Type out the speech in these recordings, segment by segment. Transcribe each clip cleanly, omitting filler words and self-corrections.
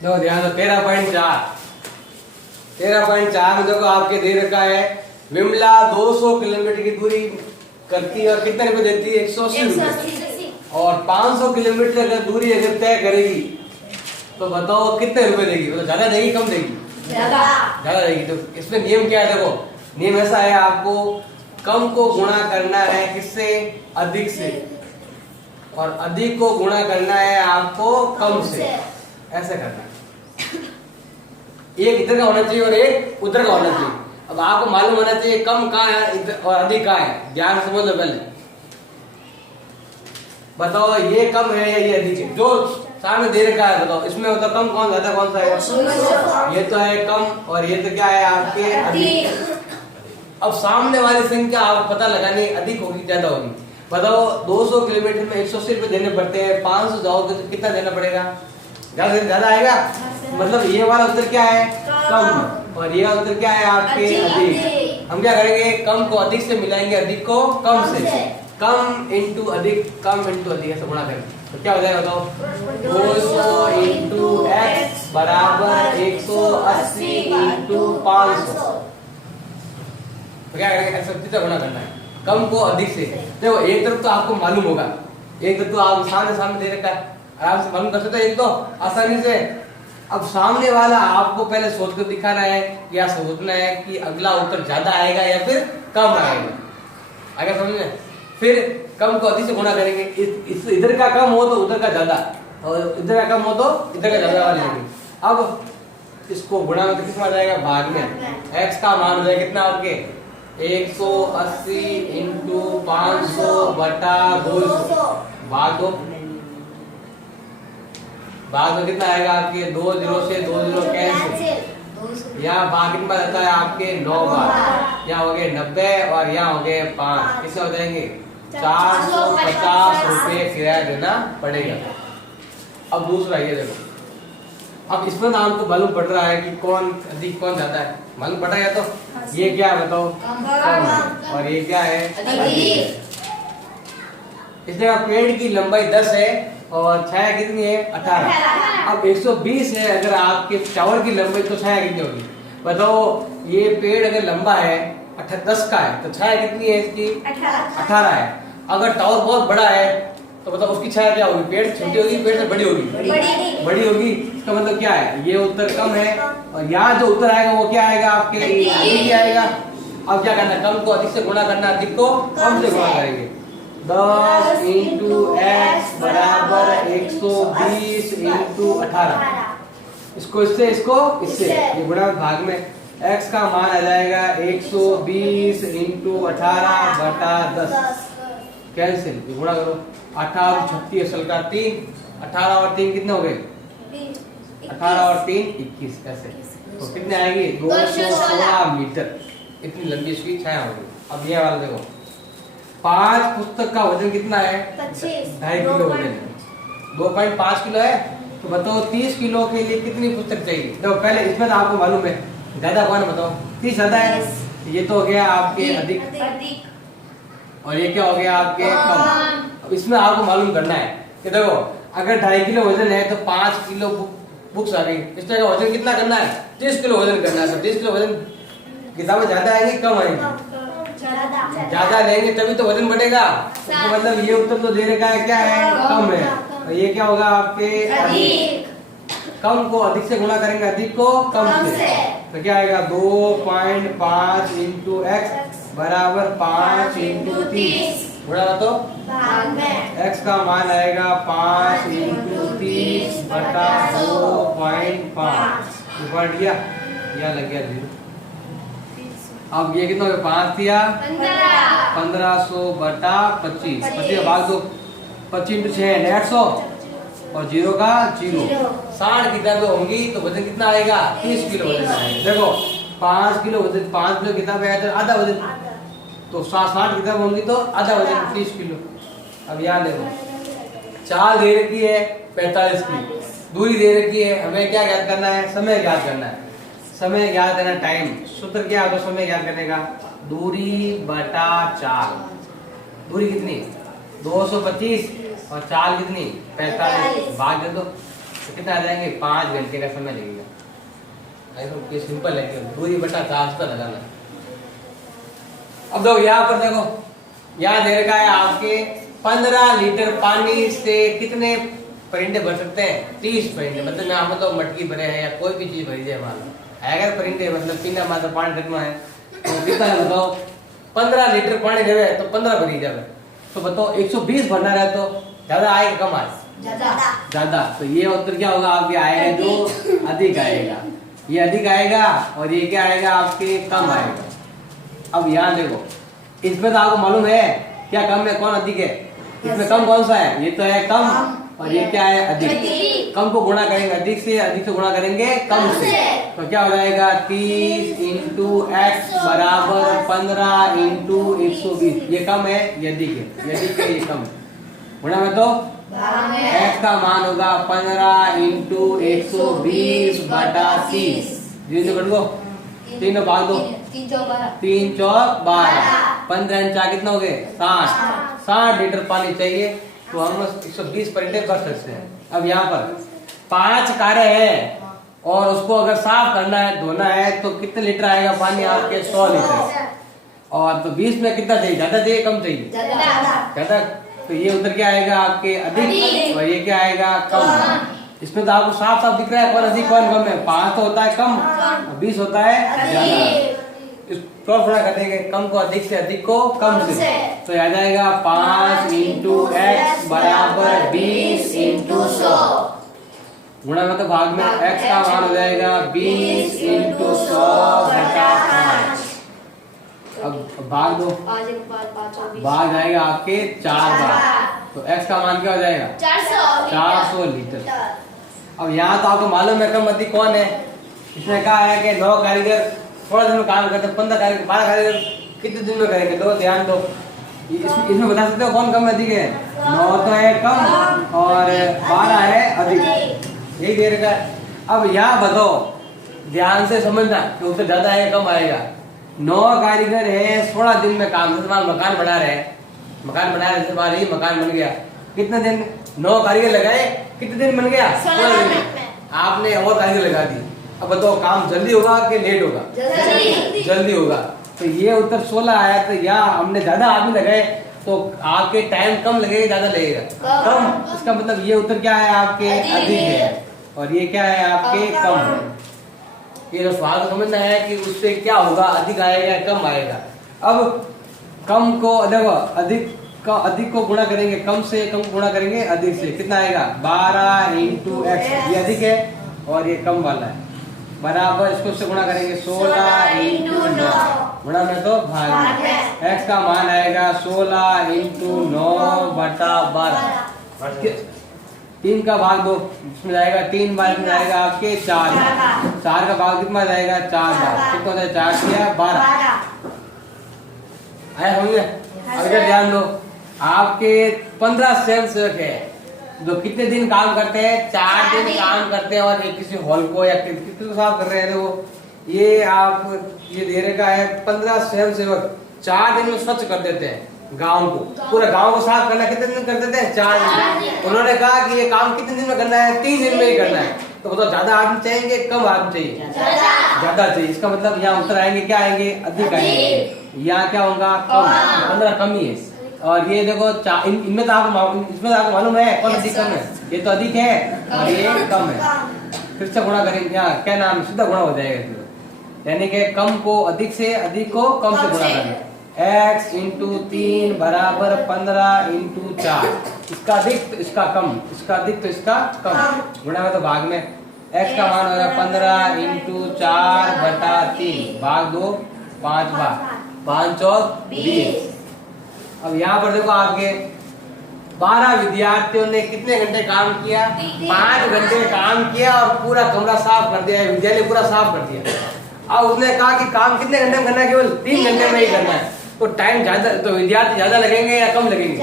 देखो ध्यान दो 13.4 13.4 में देखो आपके दे रखा है विमला 200 किलोमीटर की दूरी करती है और कितने रुपए देती है 180 रुपए और 500 किलोमीटर अगर दूरी अगर तय करेगी तो बताओ कितने रुपए देगी? तो ज्यादा देगी कम देगी? ज्यादा देगी। तो इसमें नियम क्या है? देखो नियम ऐसा है, आपको कम को गुणा करना है किससे? अधिक से, और अधिक को गुणा करना है आपको कम से। ऐसे करना है, एक इधर का होना चाहिए और एक उधर का होना चाहिए। अब आपको मालूम होना चाहिए कम कहाँ है और अधिक कहाँ है। ध्यान समझ लो पहले, बताओ ये कम है या ये अधिक है? जो सामने दे रखा है बताओ, इसमें बताओ कम कौन ज्यादा कौन सा है? ये तो है कम और ये तो क्या है आपके अधिक। अब सामने वाली संख्या आपको पता लगानी, अधिक होगी ज्यादा होगी। बताओ 200 किलोमीटर में 180 रुपए देने पड़ते हैं, 500 जाओगे तो कितना देना पड़ेगा? ज्यादा आएगा। मतलब ये वाला उत्तर क्या है? कम, और ये उत्तर क्या है आपके? अधिक। हम क्या करेंगे? कम को अधिक से मिलाएंगे, अधिक को कम से। कम इंटू अधिक, कम इंटू अधिक ऐसे गुणा करेंगे तो क्या हो जाएगा बताओ? 200 इंटू एक्स बराबर 180 इंटू 500। तो क्या करेंगे? ऐसा गुणा करना है कम को अधिक से। देखो एक तरफ तो आपको मालूम होगा, एक तरफ तो आप सामने दे रखा है, आराम से मालूम कर सकते हो एक तो आसानी से। अब सामने वाला आपको पहले सोच कर दिखाना है या सोचना है कि अगला उत्तर ज्यादा आएगा या फिर कम आएगा। आगे समझ में? फिर कम को अधिक से गुणा करेंगे, इधर का कम हो तो उधर का ज्यादा, और इधर का कम हो तो इधर का ज्यादा वाले लेंगे। अब इसको गुणा में किस में आ जाएगा? भाग में। एक्स का मान हो जाएगा कितना आपके? 180 इंटू 500 बटा 200 भाग दो। भाग में कितना आएगा आपके? 2 0 से 2 0 कैंसिल। यहाँ भाग कितना रहता है आपके? 9 बार। यहाँ हो गए 90 और यहाँ हो गए 5। किससे हो जाएंगे? 450 रुपए किराया देना पड़ेगा। अब दूसरा ये देखो, अब इसमें ना हमको मालूम पड़ रहा है कि कौन अधिक कौन ज्यादा है। मालूम पड़ा या? तो ये क्या है बताओ? कम। और ये क्या है? अधिक। इसलिए पेड़ की लंबाई 10 है और छाया कितनी है? 18। अब 120 है अगर आपके टावर की लंबाई, तो छाया कितनी होगी बताओ? ये पेड़ अगर लंबा है 10 का है तो छाया कितनी है इसकी? 18 है। अगर टावर बहुत बड़ा है तो बताओ उसकी छाया क्या होगी? पेड़ छोटी होगी, पेड़ से बड़ी होगी? बड़ी होगी। इसका मतलब क्या है? ये उत्तर कम है और यहाँ जो उत्तर आएगा वो क्या आएगा आपके? अधिक ही आएगा। अब क्या करना है? कम को अधिक से गुणा करना, अधिक को कम से गुणा करेंगे। 10 इंटू एक्स बराबर 120 इंटू 18। इसको इससे, इसको इससे, ये गुणा भाग में। एक्स का मान आ जाएगा 120 इंटू 18 बटा 10 कैंसिल। ये गुणा करो, 18 36 असल का 3, 18 और 3 कितने हो गए? 18 और 3 21। ऐसे तो कितने आएंगे? 216 मीटर। इतनी लंबी इसकी छाया होगी। अब ये वाला देखो, 5 पुस्तक का वजन कितना है? 2.5 किलो वजन है। 2.5 किलो है तो बताओ 30 किलो के लिए कितनी पुस्तक चाहिए? देखो पहले इसमें तो आपको मालूम है ज्यादा कौन है बताओ? 30 ज्यादा है। ये तो हो गया आपके अधिक और ये क्या हो गया आपके कम। अब इसमें आपको मालूम करना है कि देखो अगर 2.5 किलो वजन है तो 5 किलो बुक्स आ गई। इस तरह का वजन कितना करना है? 30 किलो वजन करना है। 30 किलो वजन किताबें ज्यादा आएगी कम आएगी? ज्यादा लेंगे तभी तो वजन बढ़ेगा। तो मतलब ये उत्तर तो दे रखा है क्या है? कम है। और ये क्या होगा आपके? अधिक। कम को अधिक से गुणा करेंगे, अधिक को कम से। तो क्या आएगा? 2.5 इंटू एक्स बराबर 5 इंटू 30 गुणा तो एक्स का मान आएगा 5 इंटू 30 बटा 2.5। ऊपर दिया, यह लग गया 0। अब ये कितना हो गया? 5 दिया 1500 बटा 25। 25 भाग दो, 25 इंटू 6 150 और 0 का 0। 60 किताबें होंगी तो वजन कितना आएगा? 30 किलो वजन आएगा। देखो 5 किलो वजन, 5 किलो किताबें आए तो आधा वजन, तो 60 किताबें होंगी तो आधा वजन 30 किलो। अब यहाँ देखो चाल दे रखी है 45 की, दूरी दे रखी है, हमें क्या ज्ञात करना है? समय ज्ञात करना है। समय ज्ञात करना, टाइम। सूत्र क्या होगा समय ज्ञात करने का? दूरी बटा चाल। दूरी कितनी? 225 और चाल कितनी? 45। भाग दे दो, तो कितना आ जाएंगे 5 घंटे का समय लगेगा। ये सिंपल है, पूरी बटा 4 का लगाना। अब देखो यहाँ पर देखो, यहाँ दे रखा है आपके 15 लीटर पानी से कितने परिंदे भर सकते हैं? 30 परिंदे। मतलब यहाँ में तो मटकी भरे हैं या कोई भी चीज भरी जाए मान लो, अगर परिंदे मतलब पीना मात्र पानी रखना है तो कितना है बताओ? 15 लीटर पानी देवे तो 15 भरी जाए। तो बताओ 120 भरना रहे तो ज्यादा आएगा कम आएगा? ज्यादा। तो ये उत्तर क्या होगा आपके? आएगा जो अधिक आएगा, ये अधिक आएगा और ये क्या आएगा आपके? कम आएगा। अब यहाँ देखो, इसमें तो आपको मालूम है क्या कम है कौन अधिक है? इसमें कम कौन सा है? ये तो है कम, और ये क्या है? अधिक। कम को गुणा करेंगे अधिक से गुणा करेंगे कम से, तो क्या हो जाएगा? 30 इंटू एक्स बराबर 15 इंटू 120। ये कम है, ये अधिक है, ये अधिक है, ये कम। गुणा में तो एक्स का मान होगा 15 इंटू 120 बटा 30। तीन भाग दो, 3 चौक 12, 15 4 कितना हो गए? 60 लीटर पानी चाहिए, तो हम 120 परिंदे कर सकते हैं। अब यहाँ पर 5 कार्य है और उसको अगर साफ करना है, धोना है, तो कितने लीटर आएगा पानी आपके? 100 लीटर। और तो 20 में कितना चाहिए? ज्यादा चाहिए कम चाहिए? ज्यादा। तो ये उधर क्या आएगा आपके? अधिक, और ये क्या आएगा? कम। इसमें तो आपको साफ साफ दिख रहा है कौन अधिक कौन कम है। 5 तो होता है कम, 20 होता है ज्यादा। थोड़ा कर देंगे, कम को अधिक से, अधिक को कम से। तो आ जाएगा 5 इंटू एक्स बराबर 20 इंटू 100। गुणा में तो भाग में एक्स का मान हो जाएगा 20 इंटू 100 बटा 5। अब भाग दो, भाग जाएगा आपके 4 बार, तो एक्स का मान क्या हो जाएगा? 400 लीटर। अब यहाँ तो आपको मालूम है कम अधिक कौन है। इसने कहा है कि 9 कारीगर थोड़ा दिन में काम करते हैं, 15 कारीगर 12 कारीगर कितने दिन में करेंगे? दो ध्यान दो, इसमें बता सकते हो कौन कम अधिक है? 9 तो है कम और 12 है अधिक, यही दे रखा है। अब यहाँ बताओ, ध्यान से समझना कि उससे ज्यादा है कम आएगा। 9 कारीगर है, 16 दिन में काम से मकान बना रहे हैं, मकान बना रहे थे, ही मकान बन गया। कितने दिन? 9 कारीगर लगाए, कितने दिन बन गया? 16 दिन। आपने और कारीगर लगा दी। अब बताओ काम जल्दी होगा कि लेट होगा? जल्दी होगा। तो ये उत्तर 16 आया। तो यहाँ हमने ज्यादा आदमी लगाए तो आपके टाइम कम लगेगा, ज्यादा लगेगा? कम। इसका मतलब ये उत्तर क्या है आपके? अधिक है, और ये क्या है आपके? कम है। ये सवाल समझना है कि उससे क्या होगा, अधिक आएगा या कम आएगा। अब कम को देखो, अधिक को गुणा करेंगे कम से, कम को गुणा करेंगे अधिक से, कितना आएगा? 12 इंटू एक्स, ये अधिक है और ये कम वाला है, बराबर इसको से गुणा करेंगे 16 इंटू 9। गुणा में तो भाग में एक्स का मान आएगा 16 इंटू 9 बटा 12। 3 का भाग दो, इसमें जाएगा 3 बार, इसमें जाएगा आपके 4 का भाग कितना जाएगा? 4 बार, कितना हो जाएगा? 4 किया 12 आया समझ में? अगर ध्यान दो, आपके 15 स्वयंसेवक है जो कितने दिन काम करते हैं? 4 दिन काम करते हैं, और किसी हॉल को या किसी को साफ कर रहे हैं। वो ये आप ये दे रखा है 15 स्वयंसेवक 4 दिन में स्वच्छ कर देते हैं गांव को, पूरा गांव को साफ करना कितने दिन कर देते हैं? 4 दिन। उन्होंने कहा कि ये काम कितने दिन में करना है? 3 दिन में ही करना है। तो बताओ ज्यादा आदमी चाहिए कम आदमी चाहिए? ज्यादा चाहिए। इसका मतलब यहाँ उत्तर आएंगे क्या आएंगे? अधिक आएंगे। यहाँ क्या होगा? कम। 15 कम ही है। और ये देखो इनमें तो आपको इसमें आपको मालूम है कौन अधिक कम है? ये तो अधिक है और ये कम है। फिर से गुणा करेंगे, यहाँ क्या नाम? सीधा गुणा हो जाएगा, यानी कि कम को अधिक से, अधिक को कम से गुणा करना। x इंटू 3 बराबर 15 इंटू 4। इसका अधिक तो इसका कम, इसका अधिक तो इसका कम। गुणा में तो भाग में x का मान हो रहा है 15 इंटू 4 बटा 3, भाग 2 5 बार, 5 चौक 20। अब यहाँ पर देखो आपके 12 विद्यार्थियों ने कितने घंटे काम किया? 5 घंटे काम किया और पूरा कमरा साफ कर दिया, विद्यालय पूरा साफ कर दिया। अब उसने कहा कि काम कितने घंटे में करना है? केवल 3 घंटे में ही करना है। तो टाइम ज्यादा, तो विद्यार्थी ज्यादा लगेंगे या कम लगेंगे?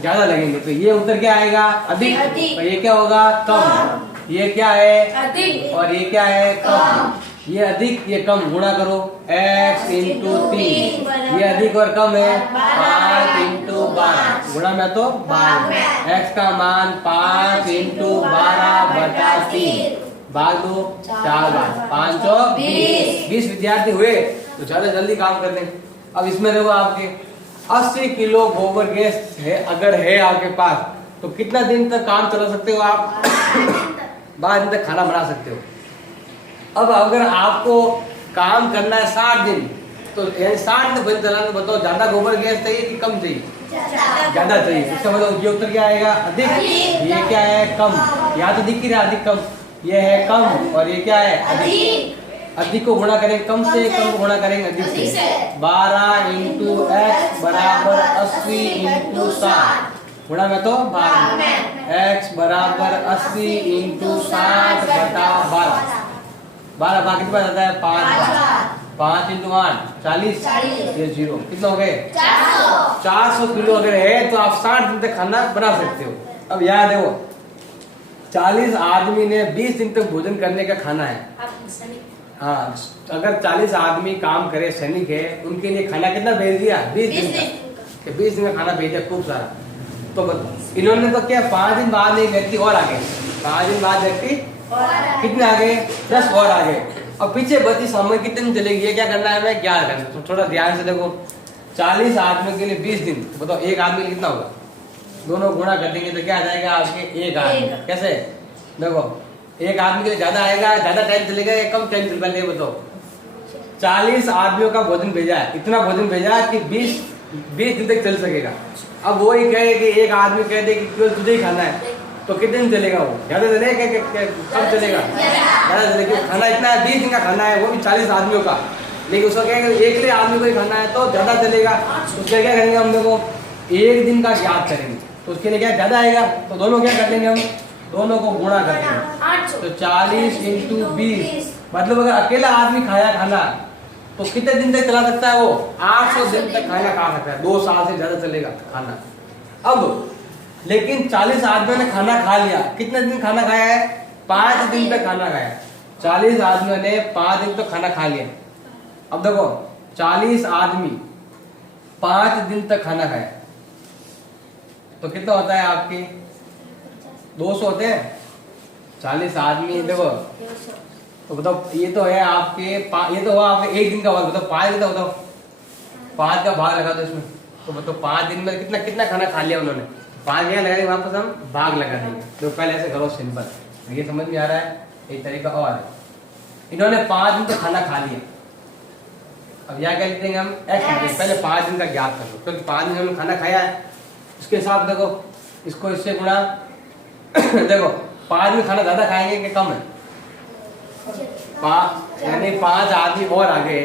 ज्यादा लगेंगे। तो ये उत्तर क्या आएगा? अधिक। तो ये क्या होगा? कम। ये क्या है? अधिक। और ये क्या है? कम। ये अधिक ये कम, गुणा करो x इंटू 3, ये अधिक और कम है 5 इंटू 12, गुणा में तो 12, x का मान 5 इंटू 12/3, भाग दो 4 बार, 5 और 20 विद्यार्थी हुए तो ज्यादा जल्दी काम कर दें। अब इसमें देखो आपके 80 किलो गोबर गैस है, अगर है आपके पास तो कितना दिन तक काम चला सकते हो आप? 12 दिन तक खाना बना सकते हो। अब अगर आपको काम करना है 60 दिन तो 60 दिन बंद चलाना, बताओ ज्यादा गोबर गैस चाहिए कि कम चाहिए? ज्यादा चाहिए। इसका मतलब ये उत्तर क्या आएगा? अधिक। ये क्या है? कम। या तो दिख ही रहा अधिक कम, ये है कम और ये क्या है? अधिक। अधिक को गुणा करेंगे कम से, कम को गुणा करेंगे अधिक से। 12 इंटू x बराबर 80 इंटू 60, गुणा में तो 12, x बराबर 80 इंटू 60/12, 12 भाग कितना जाता है? 5 इंटू 8 40, ये 0, कितना हो गए? 400 किलो अगर है तो आप 60 दिन तक खाना बना सकते हो। अब याद है वो 40 आदमी ने 20 दिन तक भोजन करने का खाना है। हाँ, अगर 40 आदमी काम करे, सैनिक है, उनके लिए खाना कितना भेज दिया? 20 दिन का, 20 दिन का खाना भेज दिया खूब सारा। तो इन्होंने तो क्या 5 दिन बाद एक व्यक्ति और आ गए, 5 दिन बाद व्यक्ति कितने आ गए? 10 और आ गए। अब पीछे बची सामग्री कितने दिन चलेगी? ये क्या करना है? हमें ज्ञात करना। तो थोड़ा ध्यान से देखो, 40 आदमियों के लिए 20 दिन, तो बताओ एक आदमी के लिए कितना होगा? दोनों गुणा कर देंगे तो क्या आ जाएगा आपके? एक आदमी। कैसे? देखो एक आदमी के लिए ज्यादा आएगा, ज्यादा टाइम चलेगा या कम टाइम चलेगा? ये बताओ। 40 आदमियों का भोजन भेजा है, इतना भोजन भेजा है कि 20 दिन तक चल सकेगा। अब वो ही कहे कि एक आदमी कह दे कि केवल तुझे ही खाना है, तो कितने दिन चलेगा? वो ज्यादा चलेगा कम चलेगा? ज्यादा चलेगा। खाना इतना है, 20 दिन का खाना है, वो भी 40 आदमियों का, लेकिन उसको कहेंगे एक ही आदमी को ही खाना है तो ज्यादा चलेगा। तो क्या क्या करेंगे हम? देखो एक दिन का ज्ञात करेंगे तो उसके लिए क्या ज्यादा आएगा, तो दोनों क्या कर लेंगे हम? दोनों को गुणा कर देंगे। तो 40 इंटू 20, मतलब अगर अकेला आदमी खाया खाना तो कितने दिन तक चला सकता है? वो 800 दिन तक खाना खा सकता है, 2 साल से ज्यादा चलेगा खाना। अब लेकिन 40 आदमियों ने खाना खा लिया, कितने दिन खाना खाया है? 5 दिन तक खाना खाया। 40 आदमियों ने 5 दिन तक खाना खा लिया। अब देखो 40 आदमी 5 दिन तक खाना खाया तो कितना होता है आपके? 200 होते हैं। 40 आदमी देखो, तो बताओ ये तो है आपके ये तो हुआ आपके एक दिन का भाग। बताओ 5 दिन का, बताओ 5 का भाग लगा दो इसमें, तो बताओ 5 दिन में कितना कितना खाना खा लिया उन्होंने? 5 क्या लगाएंगे? वापस हम भाग लगा देंगे। तो पहले ऐसे करो, सिंपल। ये समझ में आ रहा है? एक तरीका और है। इन्होंने 5 दिन तक खाना खा लिया। अब यहाँ क्या लिखेंगे हम? x। पहले 5 दिन का ज्ञात कर लो, क्योंकि 5 दिन उन्होंने खाना खाया है, उसके हिसाब देखो इसको इससे गुणा। देखो 5 दिन खाना ज्यादा खाएंगे कि कम है? यानी 5 आदमी और आ गए,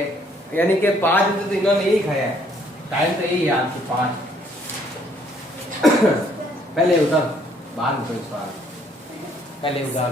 यानी कि 5 दिन तो इन्होंने यही खाया है, टाइम तो यही है आपकी 5। पहले उधर बाद में कोई सवाल, पहले उधर